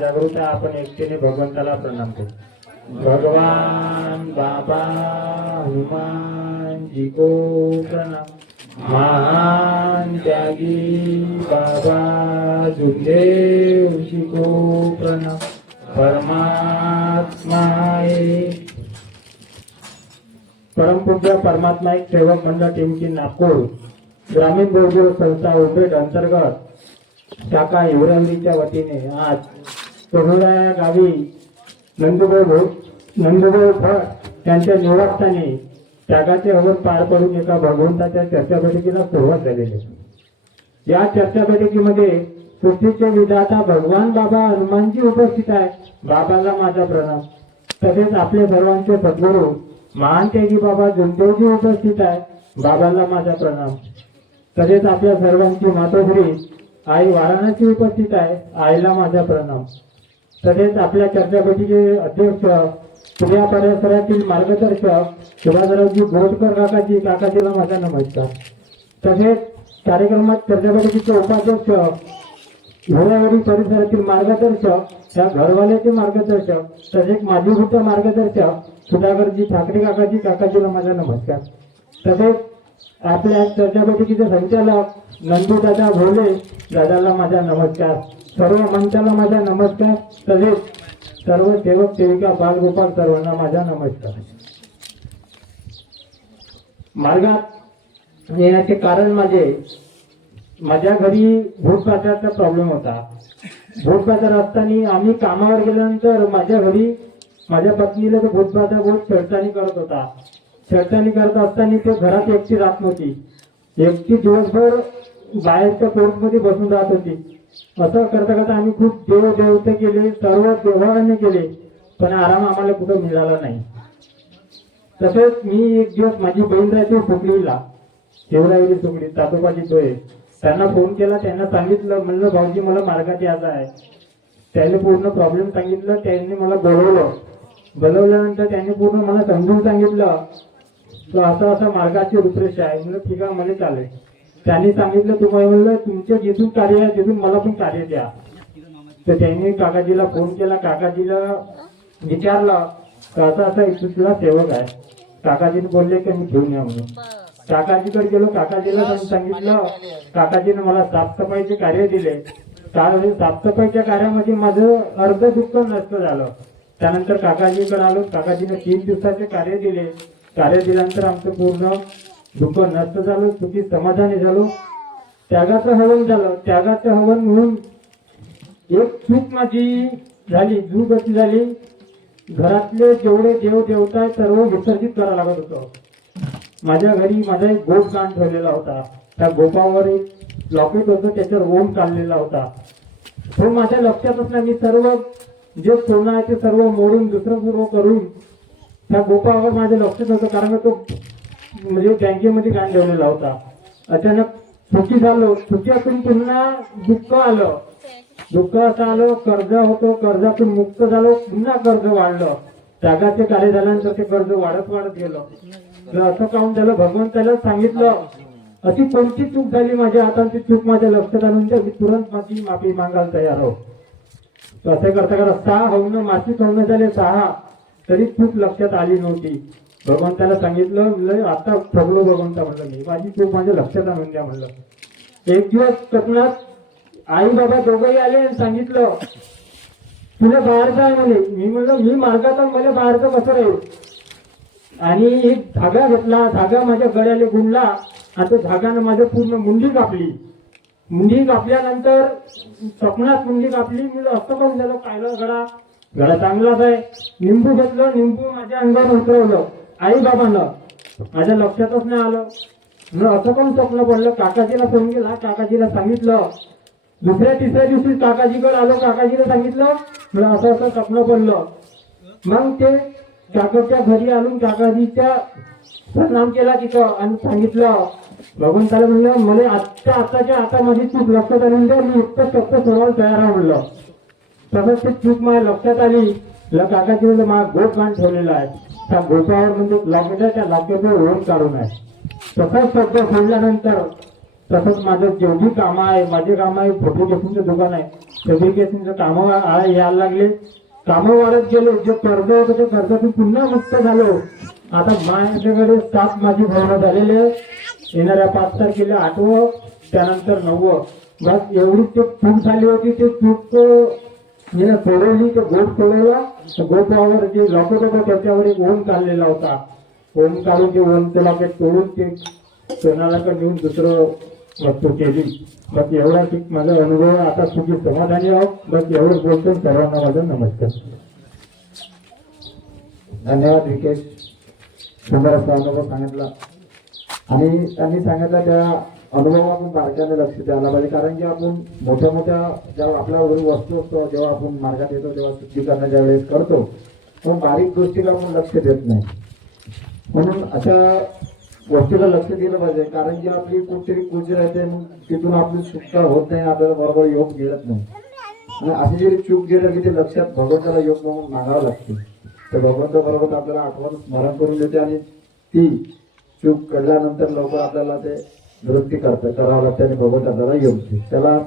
जागृत आपण एकटीने भगवंताला प्रणाम करू. भगवान बाबा हनुमान जी को प्रणाम. महान त्यागी बाबा दुर्देव जी को प्रणाम. परमात्मा परमपूज्य परमात्मा एक सेवक मंडळ टीमची नागपूर. ग्रामीण रोजगार संस्था उपेट अंतर्गत शाखा हिवरवलीच्या वतीने आज तरुणा या गावी नंदुभाऊ भो- नंदुभाऊ भट यांच्या निवासस्थानी त्यागाचे हवन पार पडून एका भगवंताच्या चर्चा बैठकीला सुरुवात झालेली या चर्चा बैठकीमध्ये सृष्टीचे विधाता भगवान बाबा हनुमानजी उपस्थित आहे बाबाला माझा प्रणाम. तसेच आपले सर्वांचे सद्गुरू महान तेजी बाबा जुंदेवजी उपस्थित आहे बाबाला माझा प्रणाम. तसेच आपल्या सर्वांची मातोश्री आई वाराणसी उपस्थित आहे. आईला माझा प्रणाम. तसेच आपल्या चर्चापतीचे अध्यक्ष पुण्या परिसरातील मार्गदर्शक सुभाषरावजी बोरकर काकाजी काकाजीला माझा नमस्कार. तसेच कार्यक्रमात चर्चापतीचे उपाध्यक्ष घोडावडी परिसरातील मार्गदर्शक त्या घरवाल्याचे मार्गदर्शक तसेच माजी मार्गदर्शक सुधाकरजी ठाकरे काकाजी काकाजीला माझा नमस्कार. तसेच आपल्या चर्चापतीचे बैठकीचे संचालक नंदूदादा भोले दादाला माझा नमस्कार. सर्व मंचाला माझा नमस्कार. तसेच सर्व सेवक सेविका बालगोपाल सर्वांना माझा नमस्कार. मार्गात येण्याचे कारण माझे माझ्या घरी भूतपात्राचा प्रॉब्लेम होता. भूतपात्र असताना आम्ही कामावर गेल्यानंतर माझ्या घरी माझ्या पत्नीला तो भूतपात्र बहुत छेडछाणी करत होता. छेडछाणी करत असताना तो घरात एकटी राहत नव्हती. एकटी दिवसभर बाहेरच्या कोर्टमध्ये बसून राहत होती. असं करता करता आम्ही खूप देव देवते केले सर्व देवाने केले पण आराम आम्हाला कुठं मिळाला नाही. तसेच मी एक दिवस माझी बहीण राहते सुकलीला शिवरायरी सुकली तातोबाची डोळे त्यांना फोन केला त्यांना सांगितलं म्हणलं भाऊजी मला मार्गात यायचं आहे. त्याने पूर्ण प्रॉब्लेम सांगितलं त्यांनी मला बोलवलं. बोलवल्यानंतर त्यांनी पूर्ण मला समजून सांगितलं असं असं मार्गाची रूपरेषा आहे. म्हणलं ठीक आहे मला चालेल. त्यांनी सांगितलं तुम्हाला म्हणलं तुमच्या जिथून कार्य आहे तिथून मला पण कार्य द्या. तर त्यांनी काकाजीला फोन केला. काकाजीला विचारला तर असं असं तुला सेवक आहे. काकाजीने बोलले की मी घेऊन या म्हणून? काकाजीकडे गेलो. काकाजीला सांग- सांगितलं काकाजीने मला साफसफाईचे कार्य दिले. कारण साफसफाईच्या कार्यामध्ये माझं अर्ध दुःख नष्ट झालं. त्यानंतर काकाजीकडे आलो. काकाजीने तीन दिवसाचे कार्य दिले. कार्य दिल्यानंतर आमचं पूर्ण दुःख नष्ट झालं सुखी समाधानी झालो. त्यागाचं हवन झालं त्यागाचं हवन म्हणून एक चूक माझी झाली चूक अशी झाली. घरातले जेवढे देव देवता सर्व विसर्जित करावं लागत होतं. माझ्या घरी माझा एक गोप कान ठेवलेला होता. त्या गोपावर एक लॉकेट होतं त्याच्यावर ओम काढलेला होता. तो माझ्या लक्षातच नाही मी सर्व जे सोनं आहे ते सर्व मोडून दुसरं पूर्व करून त्या गोपाळावर माझ्या लक्षात होतं कारण तो म्हणजे बँकेमध्ये कान ठेवलेला होता. अचानक चुकी झालो सुखी असून पुन्हा दुःख आलं. दुःख असं आलं कर्ज होतो कर्जातून मुक्त झालो पुन्हा कर्ज वाढलं. जागाचे कार्य झाल्यानंतर ते कर्ज वाढत वाढत गेलं. तर असं काम झालं भगवंताला सांगितलं अशी कोणती चूक झाली माझ्या हातांची? चूक माझ्या लक्षात आणून द्या मी तुरंत माझी माफी मागायला तयार आहो. असं करता करता सहा होऊन मासिक होऊन झाले सहा. तरी चूक लक्षात आली नव्हती. भगवंताला सांगितलं म्हणलं आता ठरलो भगवंता म्हणलं. मी माझी चूक माझ्या लक्षात आणून द्या म्हणलं. एक दिवस स्वप्नात आई बाबा दोघंही आले आणि सांगितलं तुला बाहेरचं आहे म्हणे. मी म्हणलं मी मार्गात मला बाहेरचं कसं राहील? आणि एक धागा घेतला. धागा माझ्या गळ्याला गुंडला. आणि तो धागानं माझं पूर्ण मुंडी कापली. मुंडी कापल्यानंतर स्वप्नात मुंडी कापली. मी असं पण झालं पाहिलं गळा? गळा चांगलाच आहे. निंबू घेतलं निंबू माझ्या अंगावर उतरवलं आई बाबानं माझ्या लक्षातच नाही आलं. मग असं पण स्वप्न पडलं. काकाजीला फोन केला. काकाजीला सांगितलं. दुसऱ्या तिसऱ्या दिवशी काकाजीकडे आलो. काकाजीला सांगितलं. मला असं असं स्वप्न पडलं. मग ते काकाच्या घरी आणून काकाजीच्या सन्मान केला तिथं आणि सांगितलं. भगवंताला म्हणलं मला आत्ता आताच्या आता माझी चूक लक्षात आणून द्या. मी इतकं स्वप्न सोडवायला तयार आहे म्हणलं. तसंच चूक माझ्या लक्षात आली ल काकाजी माझा गोप मान ठेवलेला आहे. त्या गोपावर म्हणजे लॉकेट आहे त्या लॉकेटवर ओढ काढून आहे. तसंच शब्द सोडल्यानंतर तसंच माझं जेवढी कामं आहे माझे काम आहे फोटो टेपूचं दुकान आहे फॅब्रिकेशनचं कामं यायला लागले. कामं वाढत गेले जे कर्ज होतं ते कर्जातून पुन्हा मुक्त झालो. आता माझ्याकडे सात माझी भरणं झालेले येणाऱ्या पाच तारखेला आठवं त्यानंतर नववं. बस एवढी ते चूक झाली होती ते चूक मी तोडवली तर गोट तोडवला तर गोटावर जे लॉकेट होतं त्याच्यावर एक ओम काढलेला होता। ओम काढून ते ओमचं लॉकेट तोडून ते सोनालाकडे नेऊन दुसरं वस्तू केली बस एवढा ठीक माझा अनुभव आता सुखी समाधानी आहोत बस एवढं बोलतो सर्वांना माझा नमस्कार. धन्यवाद विकेश. सुंदर असा अनुभव सांगितला. आणि त्यांनी सांगितलं त्या अनुभवातून बारकाने लक्ष द्यायला पाहिजे. कारण की आपण मोठ्या मोठ्या जेव्हा आपल्या घरी वस्तू असतो जेव्हा आपण मार्गात येतो तेव्हा शुद्धीकरण ज्या वेळेस करतो पण बारीक गोष्टीला आपण लक्ष देत नाही. म्हणून अशा गोष्टीला लक्ष दिलं पाहिजे. कारण की आपली कुठेतरी कुजी राहते मग तिथून आपली सुटका होत नाही आपल्याला बरोबर योग मिळत नाही. आणि अशी जरी चूक गेलं की ते लक्षात भगवंताला योग म्हणून मागावं लागते. तर भगवंत बरोबर आपल्याला आठवण स्मरण करून देते आणि ती चूक कळल्यानंतर लवकर आपल्याला ते नृत्य करता करावं लागते आणि भगवंत योग्य त्याला